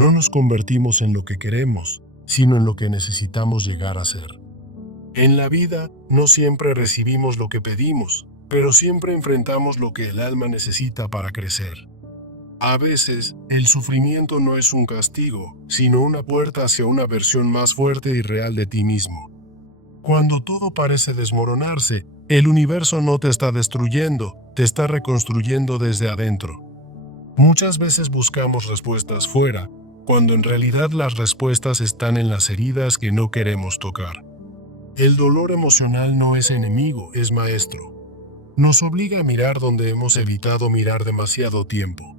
no nos convertimos en lo que queremos, sino en lo que necesitamos llegar a ser. En la vida no siempre recibimos lo que pedimos, pero siempre enfrentamos lo que el alma necesita para crecer. A veces, el sufrimiento no es un castigo, sino una puerta hacia una versión más fuerte y real de ti mismo. Cuando todo parece desmoronarse, el universo no te está destruyendo, te está reconstruyendo desde adentro. Muchas veces buscamos respuestas fuera, cuando en realidad las respuestas están en las heridas que no queremos tocar. El dolor emocional no es enemigo, es maestro. Nos obliga a mirar donde hemos evitado mirar demasiado tiempo.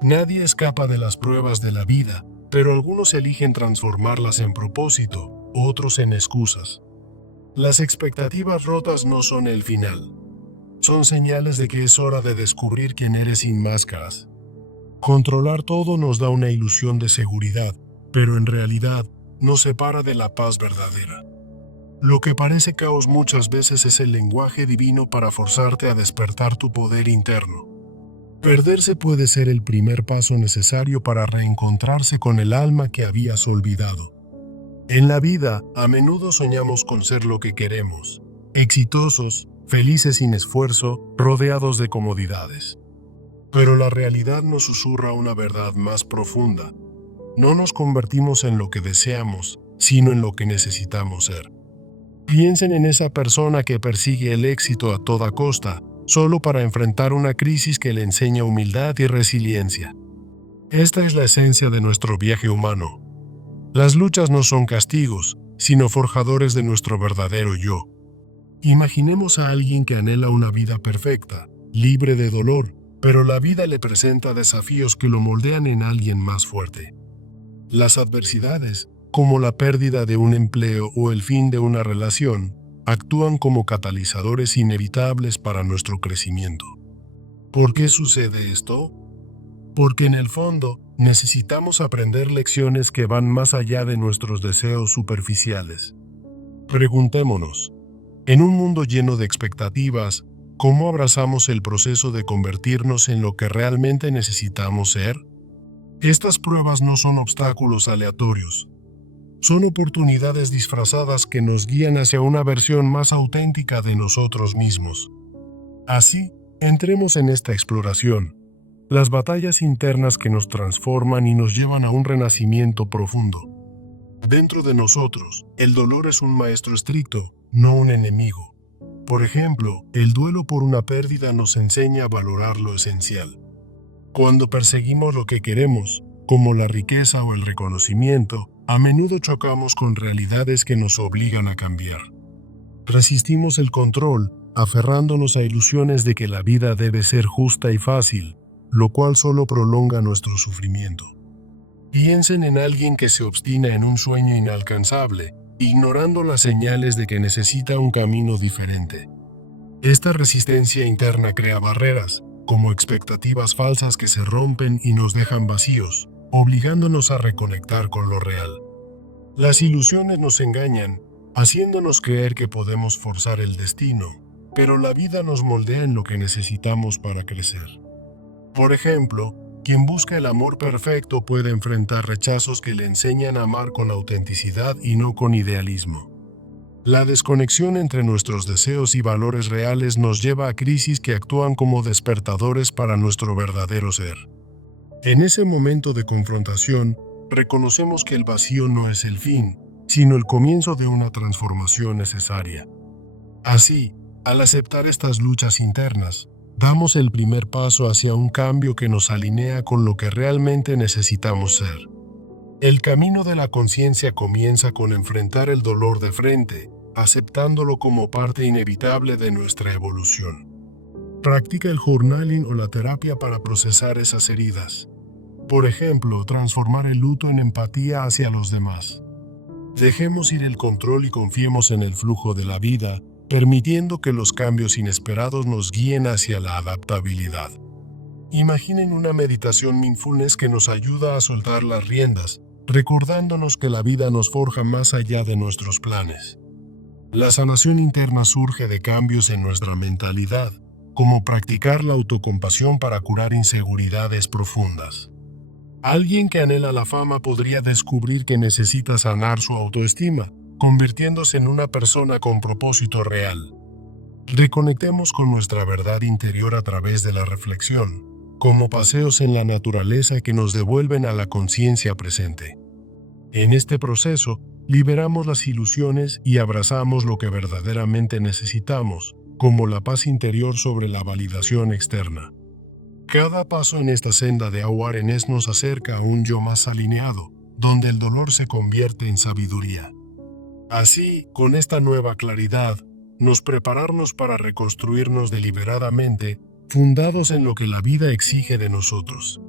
Nadie escapa de las pruebas de la vida, pero algunos eligen transformarlas en propósito, otros en excusas. Las expectativas rotas no son el final. Son señales de que es hora de descubrir quién eres sin máscaras. Controlar todo nos da una ilusión de seguridad, pero en realidad nos separa de la paz verdadera. Lo que parece caos muchas veces es el lenguaje divino para forzarte a despertar tu poder interno. Perderse puede ser el primer paso necesario para reencontrarse con el alma que habías olvidado. En la vida, a menudo soñamos con ser lo que queremos, exitosos, felices sin esfuerzo, rodeados de comodidades. Pero la realidad nos susurra una verdad más profunda. No nos convertimos en lo que deseamos, sino en lo que necesitamos ser. Piensen en esa persona que persigue el éxito a toda costa, solo para enfrentar una crisis que le enseña humildad y resiliencia. Esta es la esencia de nuestro viaje humano. Las luchas no son castigos, sino forjadores de nuestro verdadero yo. Imaginemos a alguien que anhela una vida perfecta, libre de dolor, pero la vida le presenta desafíos que lo moldean en alguien más fuerte. Las adversidades, como la pérdida de un empleo o el fin de una relación, actúan como catalizadores inevitables para nuestro crecimiento. ¿Por qué sucede esto? Porque en el fondo necesitamos aprender lecciones que van más allá de nuestros deseos superficiales. Preguntémonos, en un mundo lleno de expectativas, ¿cómo abrazamos el proceso de convertirnos en lo que realmente necesitamos ser? Estas pruebas no son obstáculos aleatorios. Son oportunidades disfrazadas que nos guían hacia una versión más auténtica de nosotros mismos. Así, entremos en esta exploración, las batallas internas que nos transforman y nos llevan a un renacimiento profundo. Dentro de nosotros, el dolor es un maestro estricto, no un enemigo. Por ejemplo, el duelo por una pérdida nos enseña a valorar lo esencial. Cuando perseguimos lo que queremos, como la riqueza o el reconocimiento, a menudo chocamos con realidades que nos obligan a cambiar. Resistimos el control, aferrándonos a ilusiones de que la vida debe ser justa y fácil, lo cual solo prolonga nuestro sufrimiento. Piensen en alguien que se obstina en un sueño inalcanzable, ignorando las señales de que necesita un camino diferente. Esta resistencia interna crea barreras, como expectativas falsas que se rompen y nos dejan vacíos, obligándonos a reconectar con lo real. Las ilusiones nos engañan, haciéndonos creer que podemos forzar el destino, pero la vida nos moldea en lo que necesitamos para crecer. Por ejemplo, quien busca el amor perfecto puede enfrentar rechazos que le enseñan a amar con autenticidad y no con idealismo. La desconexión entre nuestros deseos y valores reales nos lleva a crisis que actúan como despertadores para nuestro verdadero ser. En ese momento de confrontación, reconocemos que el vacío no es el fin, sino el comienzo de una transformación necesaria. Así, al aceptar estas luchas internas, damos el primer paso hacia un cambio que nos alinea con lo que realmente necesitamos ser. El camino de la conciencia comienza con enfrentar el dolor de frente, aceptándolo como parte inevitable de nuestra evolución. Practica el journaling o la terapia para procesar esas heridas. Por ejemplo, transformar el luto en empatía hacia los demás. Dejemos ir el control y confiemos en el flujo de la vida, permitiendo que los cambios inesperados nos guíen hacia la adaptabilidad. Imaginen una meditación mindfulness que nos ayuda a soltar las riendas, recordándonos que la vida nos forja más allá de nuestros planes. La sanación interna surge de cambios en nuestra mentalidad, como practicar la autocompasión para curar inseguridades profundas. Alguien que anhela la fama podría descubrir que necesita sanar su autoestima, convirtiéndose en una persona con propósito real. Reconectemos con nuestra verdad interior a través de la reflexión, como paseos en la naturaleza que nos devuelven a la conciencia presente. En este proceso, liberamos las ilusiones y abrazamos lo que verdaderamente necesitamos, como la paz interior sobre la validación externa. Cada paso en esta senda de awareness nos acerca a un yo más alineado, donde el dolor se convierte en sabiduría. Así, con esta nueva claridad, nos preparamos para reconstruirnos deliberadamente, fundados en lo que la vida exige de nosotros.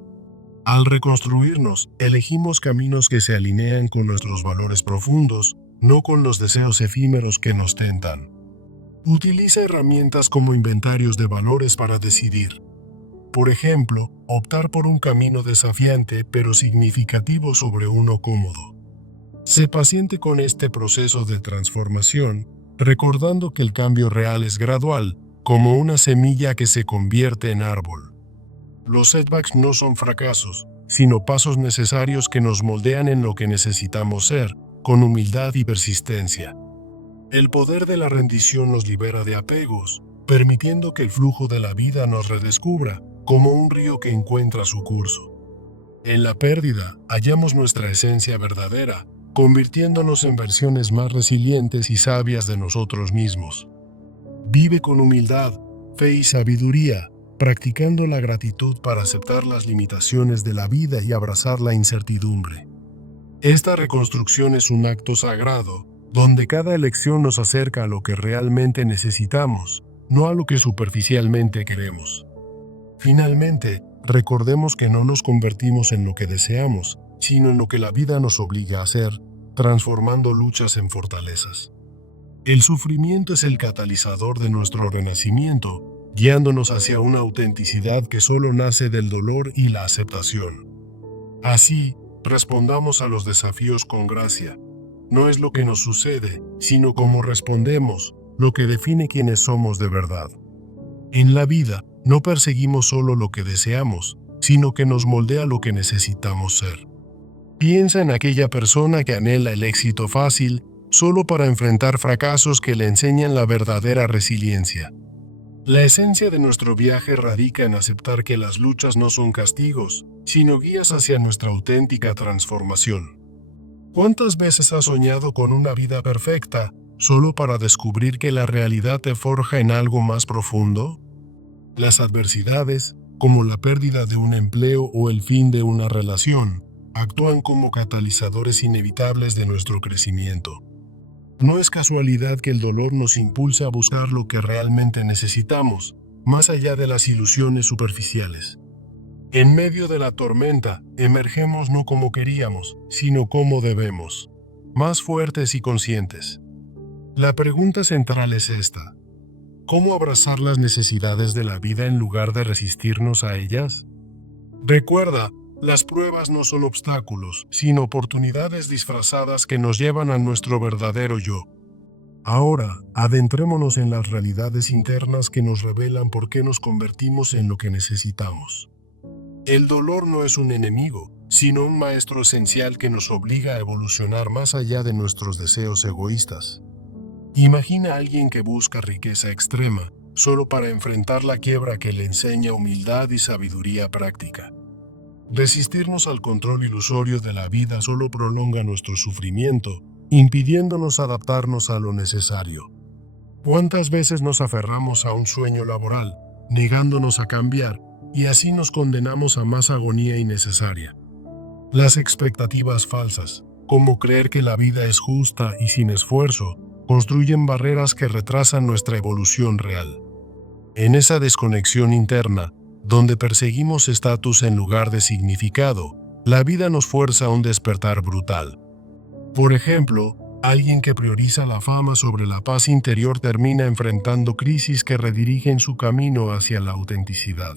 Al reconstruirnos, elegimos caminos que se alinean con nuestros valores profundos, no con los deseos efímeros que nos tentan. Utiliza herramientas como inventarios de valores para decidir. Por ejemplo, optar por un camino desafiante pero significativo sobre uno cómodo. Sé paciente con este proceso de transformación, recordando que el cambio real es gradual, como una semilla que se convierte en árbol. Los setbacks no son fracasos, sino pasos necesarios que nos moldean en lo que necesitamos ser, con humildad y persistencia. El poder de la rendición nos libera de apegos, permitiendo que el flujo de la vida nos redescubra, como un río que encuentra su curso. En la pérdida, hallamos nuestra esencia verdadera, convirtiéndonos en versiones más resilientes y sabias de nosotros mismos. Vive con humildad, fe y sabiduría, practicando la gratitud para aceptar las limitaciones de la vida y abrazar la incertidumbre. Esta reconstrucción es un acto sagrado, donde cada elección nos acerca a lo que realmente necesitamos, no a lo que superficialmente queremos. Finalmente, recordemos que no nos convertimos en lo que deseamos, sino en lo que la vida nos obliga a hacer, transformando luchas en fortalezas. El sufrimiento es el catalizador de nuestro renacimiento, guiándonos hacia una autenticidad que solo nace del dolor y la aceptación. Así, respondamos a los desafíos con gracia. No es lo que nos sucede, sino cómo respondemos, lo que define quiénes somos de verdad. En la vida, no perseguimos solo lo que deseamos, sino que nos moldea lo que necesitamos ser. Piensa en aquella persona que anhela el éxito fácil, solo para enfrentar fracasos que le enseñan la verdadera resiliencia. La esencia de nuestro viaje radica en aceptar que las luchas no son castigos, sino guías hacia nuestra auténtica transformación. ¿Cuántas veces has soñado con una vida perfecta, solo para descubrir que la realidad te forja en algo más profundo? Las adversidades, como la pérdida de un empleo o el fin de una relación, actúan como catalizadores inevitables de nuestro crecimiento. No es casualidad que el dolor nos impulse a buscar lo que realmente necesitamos, más allá de las ilusiones superficiales. En medio de la tormenta, emergemos no como queríamos, sino como debemos, más fuertes y conscientes. La pregunta central es esta: ¿cómo abrazar las necesidades de la vida en lugar de resistirnos a ellas? Recuerda, las pruebas no son obstáculos, sino oportunidades disfrazadas que nos llevan a nuestro verdadero yo. Ahora, adentrémonos en las realidades internas que nos revelan por qué nos convertimos en lo que necesitamos. El dolor no es un enemigo, sino un maestro esencial que nos obliga a evolucionar más allá de nuestros deseos egoístas. Imagina a alguien que busca riqueza extrema, solo para enfrentar la quiebra que le enseña humildad y sabiduría práctica. Resistirnos al control ilusorio de la vida solo prolonga nuestro sufrimiento, impidiéndonos adaptarnos a lo necesario. ¿Cuántas veces nos aferramos a un sueño laboral, negándonos a cambiar, y así nos condenamos a más agonía innecesaria? Las expectativas falsas, como creer que la vida es justa y sin esfuerzo, construyen barreras que retrasan nuestra evolución real. En esa desconexión interna, donde perseguimos estatus en lugar de significado, la vida nos fuerza a un despertar brutal. Por ejemplo, alguien que prioriza la fama sobre la paz interior termina enfrentando crisis que redirigen su camino hacia la autenticidad.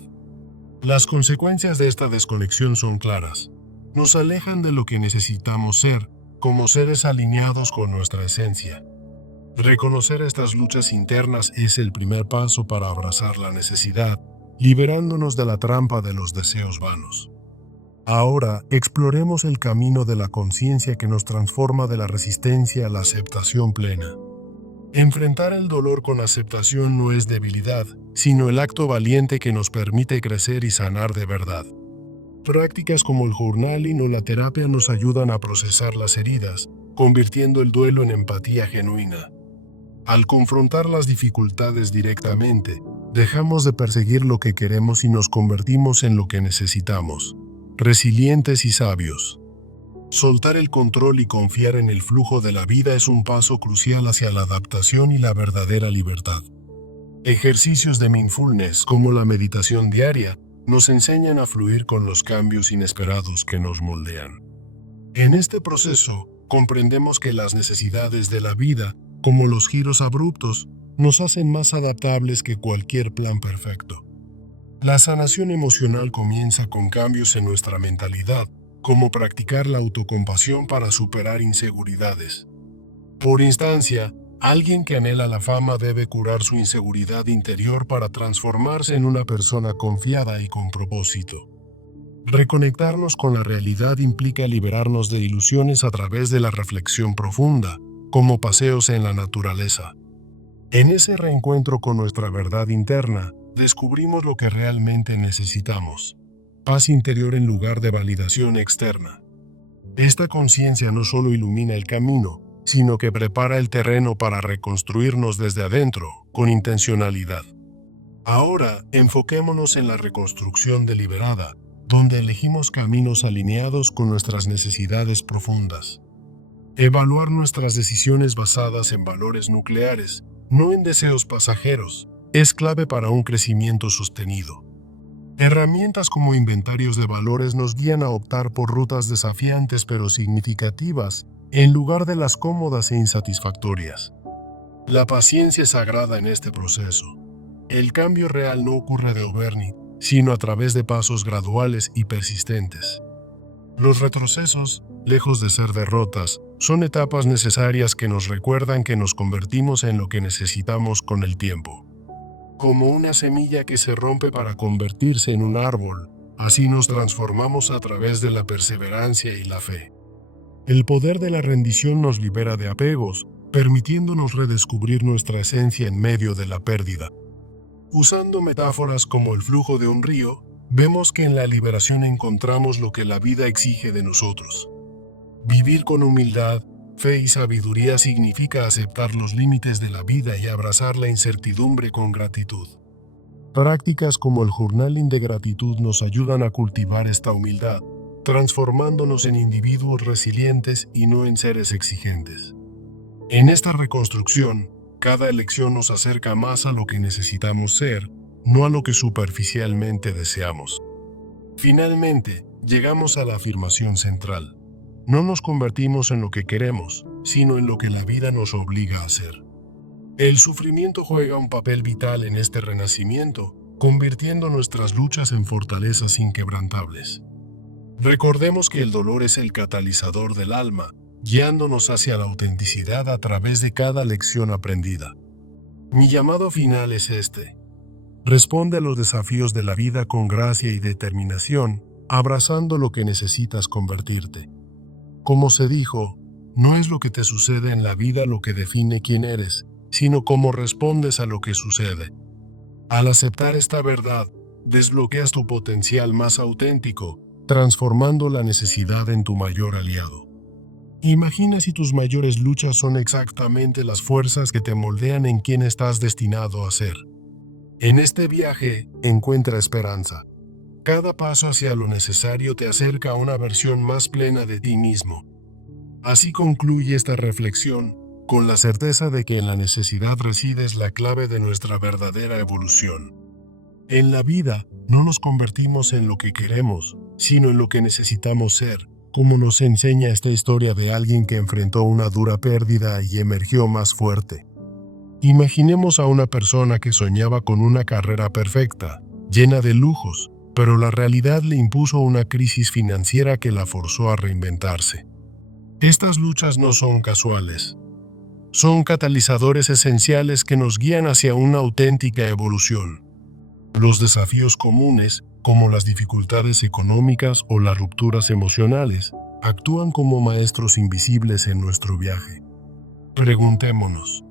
Las consecuencias de esta desconexión son claras. Nos alejan de lo que necesitamos ser, como seres alineados con nuestra esencia. Reconocer estas luchas internas es el primer paso para abrazar la necesidad, liberándonos de la trampa de los deseos vanos. Ahora, exploremos el camino de la conciencia que nos transforma de la resistencia a la aceptación plena. Enfrentar el dolor con aceptación no es debilidad, sino el acto valiente que nos permite crecer y sanar de verdad. Prácticas como el journaling o la terapia nos ayudan a procesar las heridas, convirtiendo el duelo en empatía genuina. Al confrontar las dificultades directamente, dejamos de perseguir lo que queremos y nos convertimos en lo que necesitamos, resilientes y sabios. Soltar el control y confiar en el flujo de la vida es un paso crucial hacia la adaptación y la verdadera libertad. Ejercicios de mindfulness, como la meditación diaria, nos enseñan a fluir con los cambios inesperados que nos moldean. En este proceso, comprendemos que las necesidades de la vida, como los giros abruptos, nos hacen más adaptables que cualquier plan perfecto. La sanación emocional comienza con cambios en nuestra mentalidad, como practicar la autocompasión para superar inseguridades. Por instancia, alguien que anhela la fama debe curar su inseguridad interior para transformarse en una persona confiada y con propósito. Reconectarnos con la realidad implica liberarnos de ilusiones a través de la reflexión profunda, como paseos en la naturaleza. En ese reencuentro con nuestra verdad interna, descubrimos lo que realmente necesitamos: paz interior en lugar de validación externa. Esta conciencia no solo ilumina el camino, sino que prepara el terreno para reconstruirnos desde adentro, con intencionalidad. Ahora, enfoquémonos en la reconstrucción deliberada, donde elegimos caminos alineados con nuestras necesidades profundas. Evaluar nuestras decisiones basadas en valores nucleares, no en deseos pasajeros, es clave para un crecimiento sostenido. Herramientas como inventarios de valores nos guían a optar por rutas desafiantes pero significativas, en lugar de las cómodas e insatisfactorias. La paciencia es sagrada en este proceso. El cambio real no ocurre de overnight, sino a través de pasos graduales y persistentes. Los retrocesos, lejos de ser derrotas, son etapas necesarias que nos recuerdan que nos convertimos en lo que necesitamos con el tiempo. Como una semilla que se rompe para convertirse en un árbol, así nos transformamos a través de la perseverancia y la fe. El poder de la rendición nos libera de apegos, permitiéndonos redescubrir nuestra esencia en medio de la pérdida. Usando metáforas como el flujo de un río, vemos que en la liberación encontramos lo que la vida exige de nosotros. Vivir con humildad, fe y sabiduría significa aceptar los límites de la vida y abrazar la incertidumbre con gratitud. Prácticas como el journaling de gratitud nos ayudan a cultivar esta humildad, transformándonos en individuos resilientes y no en seres exigentes. En esta reconstrucción, cada elección nos acerca más a lo que necesitamos ser, no a lo que superficialmente deseamos. Finalmente, llegamos a la afirmación central. No nos convertimos en lo que queremos, sino en lo que la vida nos obliga a hacer. El sufrimiento juega un papel vital en este renacimiento, convirtiendo nuestras luchas en fortalezas inquebrantables. Recordemos que el dolor es el catalizador del alma, guiándonos hacia la autenticidad a través de cada lección aprendida. Mi llamado final es este. Responde a los desafíos de la vida con gracia y determinación, abrazando lo que necesitas convertirte. Como se dijo, no es lo que te sucede en la vida lo que define quién eres, sino cómo respondes a lo que sucede. Al aceptar esta verdad, desbloqueas tu potencial más auténtico, transformando la necesidad en tu mayor aliado. Imagina si tus mayores luchas son exactamente las fuerzas que te moldean en quien estás destinado a ser. En este viaje, encuentra esperanza. Cada paso hacia lo necesario te acerca a una versión más plena de ti mismo. Así concluye esta reflexión, con la certeza de que en la necesidad reside la clave de nuestra verdadera evolución. En la vida, no nos convertimos en lo que queremos, sino en lo que necesitamos ser, como nos enseña esta historia de alguien que enfrentó una dura pérdida y emergió más fuerte. Imaginemos a una persona que soñaba con una carrera perfecta, llena de lujos, pero la realidad le impuso una crisis financiera que la forzó a reinventarse. Estas luchas no son casuales. Son catalizadores esenciales que nos guían hacia una auténtica evolución. Los desafíos comunes, como las dificultades económicas o las rupturas emocionales, actúan como maestros invisibles en nuestro viaje. Preguntémonos,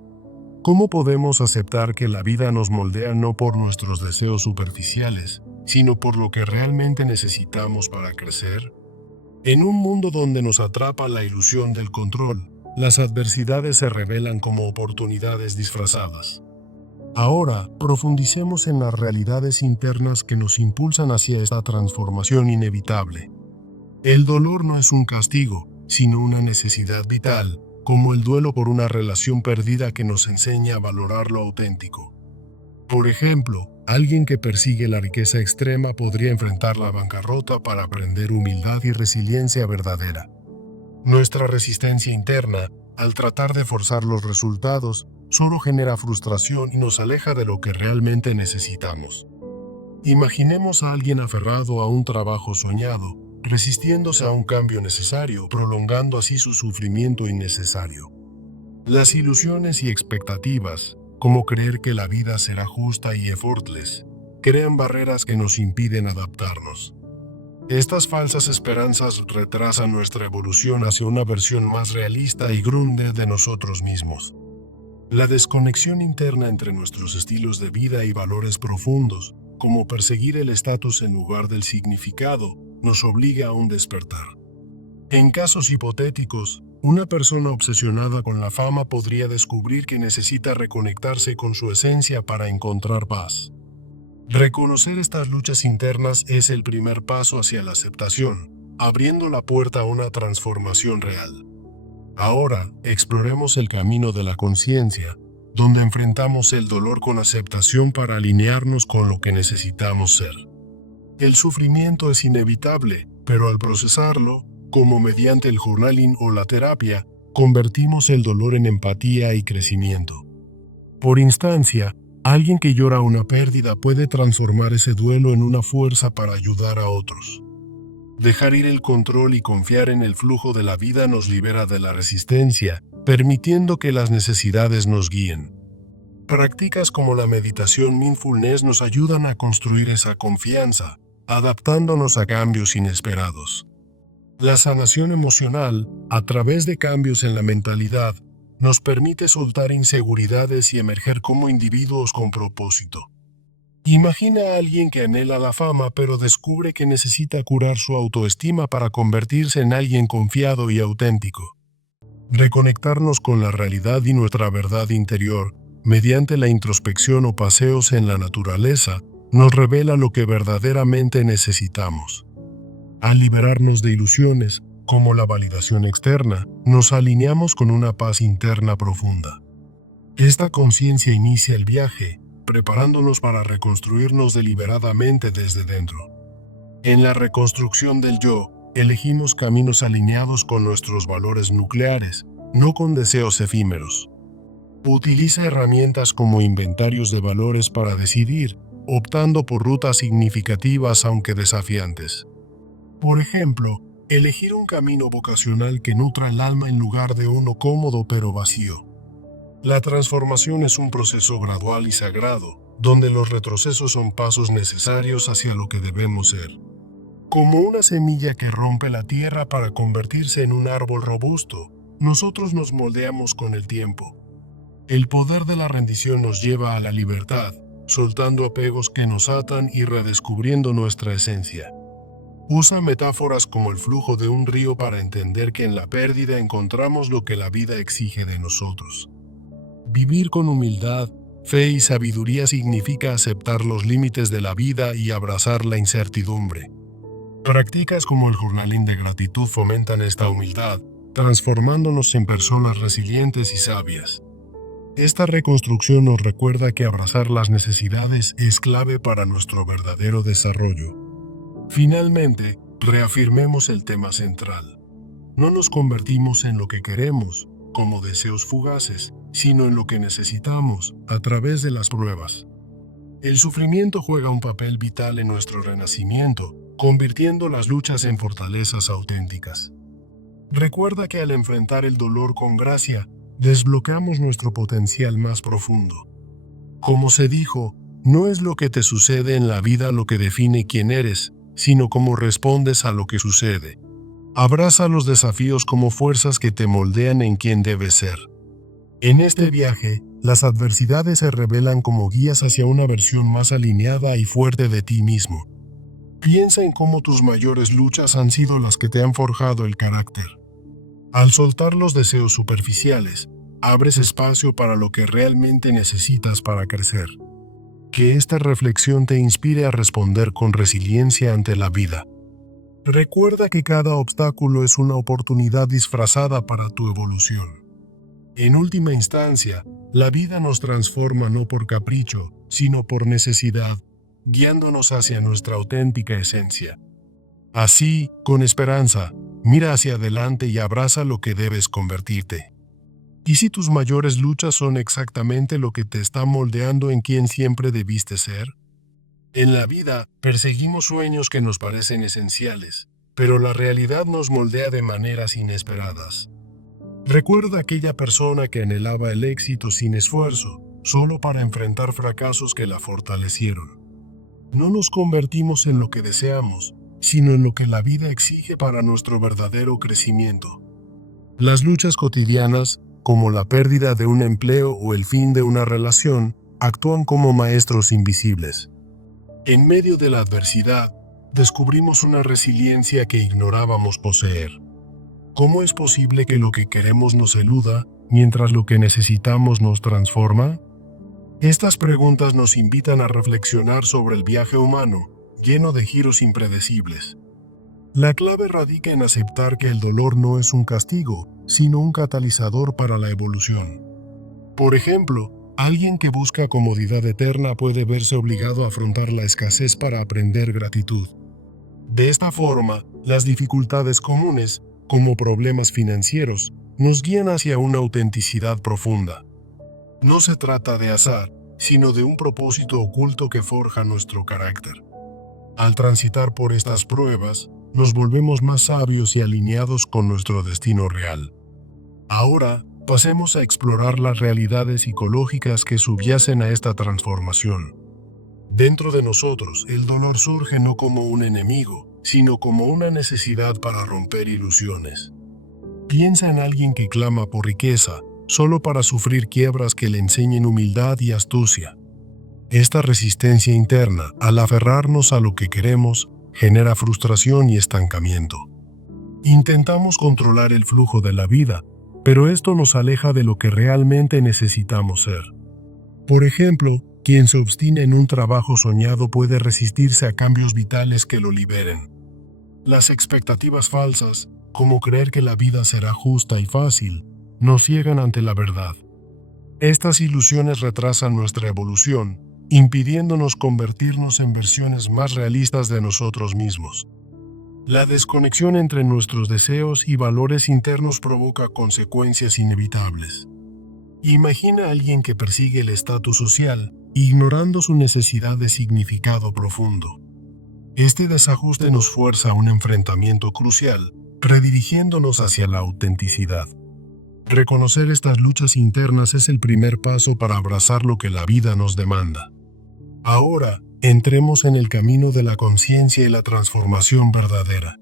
¿cómo podemos aceptar que la vida nos moldea no por nuestros deseos superficiales, sino por lo que realmente necesitamos para crecer? En un mundo donde nos atrapa la ilusión del control, las adversidades se revelan como oportunidades disfrazadas. Ahora, profundicemos en las realidades internas que nos impulsan hacia esta transformación inevitable. El dolor no es un castigo, sino una necesidad vital, como el duelo por una relación perdida que nos enseña a valorar lo auténtico. Por ejemplo, alguien que persigue la riqueza extrema podría enfrentar la bancarrota para aprender humildad y resiliencia verdadera. Nuestra resistencia interna, al tratar de forzar los resultados, solo genera frustración y nos aleja de lo que realmente necesitamos. Imaginemos a alguien aferrado a un trabajo soñado, resistiéndose a un cambio necesario, prolongando así su sufrimiento innecesario. Las ilusiones y expectativas, como creer que la vida será justa y effortless, crean barreras que nos impiden adaptarnos. Estas falsas esperanzas retrasan nuestra evolución hacia una versión más realista y grounded de nosotros mismos. La desconexión interna entre nuestros estilos de vida y valores profundos, como perseguir el estatus en lugar del significado, nos obliga a un despertar. En casos hipotéticos, una persona obsesionada con la fama podría descubrir que necesita reconectarse con su esencia para encontrar paz. Reconocer estas luchas internas es el primer paso hacia la aceptación, abriendo la puerta a una transformación real. Ahora, exploremos el camino de la conciencia, donde enfrentamos el dolor con aceptación para alinearnos con lo que necesitamos ser. El sufrimiento es inevitable, pero al procesarlo, como mediante el journaling o la terapia, convertimos el dolor en empatía y crecimiento. Por instancia, alguien que llora una pérdida puede transformar ese duelo en una fuerza para ayudar a otros. Dejar ir el control y confiar en el flujo de la vida nos libera de la resistencia, permitiendo que las necesidades nos guíen. Prácticas como la meditación mindfulness nos ayudan a construir esa confianza, adaptándonos a cambios inesperados. La sanación emocional, a través de cambios en la mentalidad, nos permite soltar inseguridades y emerger como individuos con propósito. Imagina a alguien que anhela la fama pero descubre que necesita curar su autoestima para convertirse en alguien confiado y auténtico. Reconectarnos con la realidad y nuestra verdad interior, mediante la introspección o paseos en la naturaleza, nos revela lo que verdaderamente necesitamos. Al liberarnos de ilusiones, como la validación externa, nos alineamos con una paz interna profunda. Esta conciencia inicia el viaje, preparándonos para reconstruirnos deliberadamente desde dentro. En la reconstrucción del yo, elegimos caminos alineados con nuestros valores nucleares, no con deseos efímeros. Utiliza herramientas como inventarios de valores para decidir, optando por rutas significativas aunque desafiantes. Por ejemplo, elegir un camino vocacional que nutra el alma en lugar de uno cómodo pero vacío. La transformación es un proceso gradual y sagrado, donde los retrocesos son pasos necesarios hacia lo que debemos ser. Como una semilla que rompe la tierra para convertirse en un árbol robusto, nosotros nos moldeamos con el tiempo. El poder de la rendición nos lleva a la libertad, soltando apegos que nos atan y redescubriendo nuestra esencia. Usa metáforas como el flujo de un río para entender que en la pérdida encontramos lo que la vida exige de nosotros. Vivir con humildad, fe y sabiduría significa aceptar los límites de la vida y abrazar la incertidumbre. Prácticas como el journaling de gratitud fomentan esta humildad, transformándonos en personas resilientes y sabias. Esta reconstrucción nos recuerda que abrazar las necesidades es clave para nuestro verdadero desarrollo. Finalmente, reafirmemos el tema central. No nos convertimos en lo que queremos, como deseos fugaces, sino en lo que necesitamos, a través de las pruebas. El sufrimiento juega un papel vital en nuestro renacimiento, convirtiendo las luchas en fortalezas auténticas. Recuerda que al enfrentar el dolor con gracia, desbloqueamos nuestro potencial más profundo. Como se dijo, No es lo que te sucede en la vida lo que define quién eres, sino cómo respondes a lo que sucede. Abraza los desafíos como fuerzas que te moldean en quién debes ser. En este viaje, las adversidades se revelan como guías hacia una versión más alineada y fuerte de ti mismo. Piensa en cómo tus mayores luchas han sido las que te han forjado el carácter. Al soltar los deseos superficiales, abres espacio para lo que realmente necesitas para crecer. Que esta reflexión te inspire a responder con resiliencia ante la vida. Recuerda que cada obstáculo es una oportunidad disfrazada para tu evolución. En última instancia, la vida nos transforma no por capricho, sino por necesidad, guiándonos hacia nuestra auténtica esencia. Así, con esperanza, mira hacia adelante y abraza lo que debes convertirte. ¿Y si tus mayores luchas son exactamente lo que te está moldeando en quien siempre debiste ser? En la vida, perseguimos sueños que nos parecen esenciales, pero la realidad nos moldea de maneras inesperadas. Recuerda aquella persona que anhelaba el éxito sin esfuerzo, solo para enfrentar fracasos que la fortalecieron. No nos convertimos en lo que deseamos, sino en lo que la vida exige para nuestro verdadero crecimiento. Las luchas cotidianas, como la pérdida de un empleo o el fin de una relación, actúan como maestros invisibles. En medio de la adversidad, descubrimos una resiliencia que ignorábamos poseer. ¿Cómo es posible que lo que queremos nos eluda, mientras lo que necesitamos nos transforma? Estas preguntas nos invitan a reflexionar sobre el viaje humano, lleno de giros impredecibles. La clave radica en aceptar que el dolor no es un castigo, sino un catalizador para la evolución. Por ejemplo, alguien que busca comodidad eterna puede verse obligado a afrontar la escasez para aprender gratitud. De esta forma, las dificultades comunes, como problemas financieros, nos guían hacia una autenticidad profunda. No se trata de azar, sino de un propósito oculto que forja nuestro carácter. Al transitar por estas pruebas, nos volvemos más sabios y alineados con nuestro destino real. Ahora, pasemos a explorar las realidades psicológicas que subyacen a esta transformación. Dentro de nosotros, el dolor surge no como un enemigo, sino como una necesidad para romper ilusiones. Piensa en alguien que clama por riqueza, solo para sufrir quiebras que le enseñen humildad y astucia. Esta resistencia interna, al aferrarnos a lo que queremos, genera frustración y estancamiento. Intentamos controlar el flujo de la vida, pero esto nos aleja de lo que realmente necesitamos ser. Por ejemplo, quien se obstina en un trabajo soñado puede resistirse a cambios vitales que lo liberen. Las expectativas falsas, como creer que la vida será justa y fácil, nos ciegan ante la verdad. Estas ilusiones retrasan nuestra evolución, impidiéndonos convertirnos en versiones más realistas de nosotros mismos. La desconexión entre nuestros deseos y valores internos provoca consecuencias inevitables. Imagina a alguien que persigue el estatus social, ignorando su necesidad de significado profundo. Este desajuste nos fuerza a un enfrentamiento crucial, redirigiéndonos hacia la autenticidad. Reconocer estas luchas internas es el primer paso para abrazar lo que la vida nos demanda. Ahora, entremos en el camino de la conciencia y la transformación verdadera.